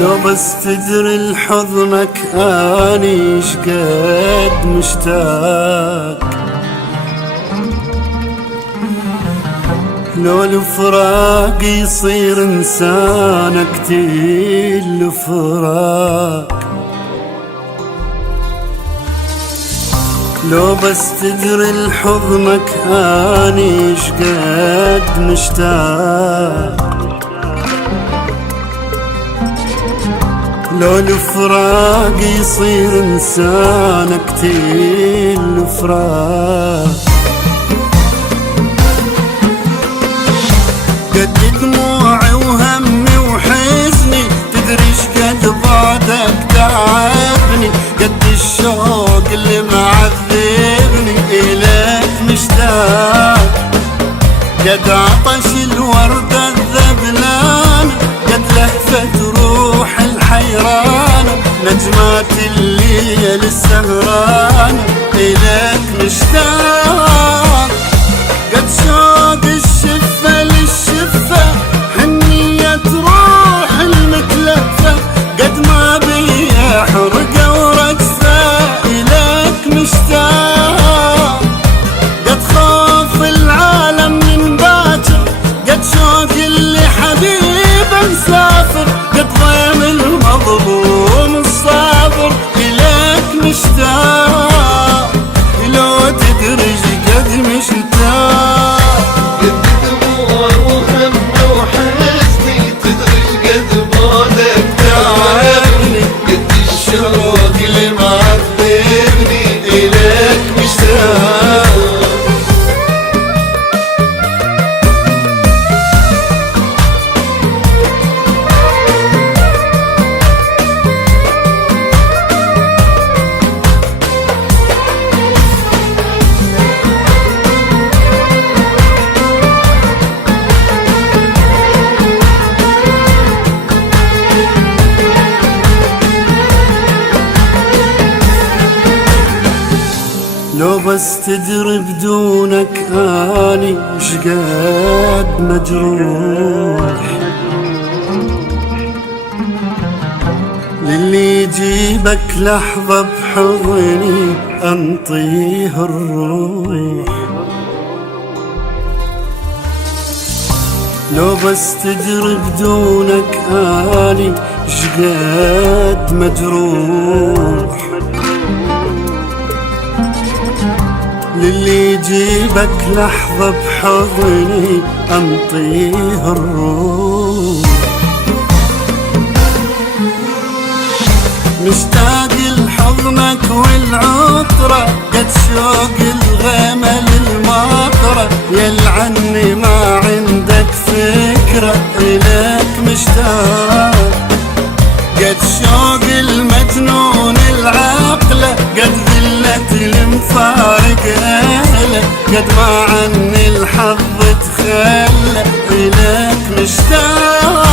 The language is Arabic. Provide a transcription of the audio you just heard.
لو بس تدري لحضنك اني شقد مشتاق، لو الفراق يصير انسان كتير الفراق، لو بس تدري لحضنك اني شقد مشتاق، لو الفراق يصير انسان كتير الفراق. قد دموعي وهمي وحزني تدري شقد بعدك تعبني، قد الشوق اللي معذبني إليك مشتاق، قد عطش الوردة الذبلان، قد لهفة روح الحيرانة، نجمات الليل السهرانة إليك مشتاق، قد شوق الشفة للشفة حنية روح المتلفة، قد ما بي حرقة ورقصة إليك مشتاق، قد خوف العالم من باكر، قد شوق اللي حبيبه مسافر، قد ضيم المظلوم الصابر إليك مشتاق، لو تدري قد مشتاق. قد دموع وهم وحزني تدري قد بعدك تعبني، قد الشوق اللي معذبني إليك مشتاق. لو بس تدري بدونك اني شقد مجروح، للي يجيبك لحظة بحضني انطيه الروح، لو بس تدري بدونك اني شقد مجروح، للي يجيبك لحظة بحضني انطيه الروح، مشتاق لحضنك والعطرة، قد شوق الغيمة للمطرة، يلعني ما عندك فكرة إليك مشتاق، قد شوق المجنون العقلة، قد ذلة المفارق أهله، قد ما عني الحظ تخلى إليك مشتاق.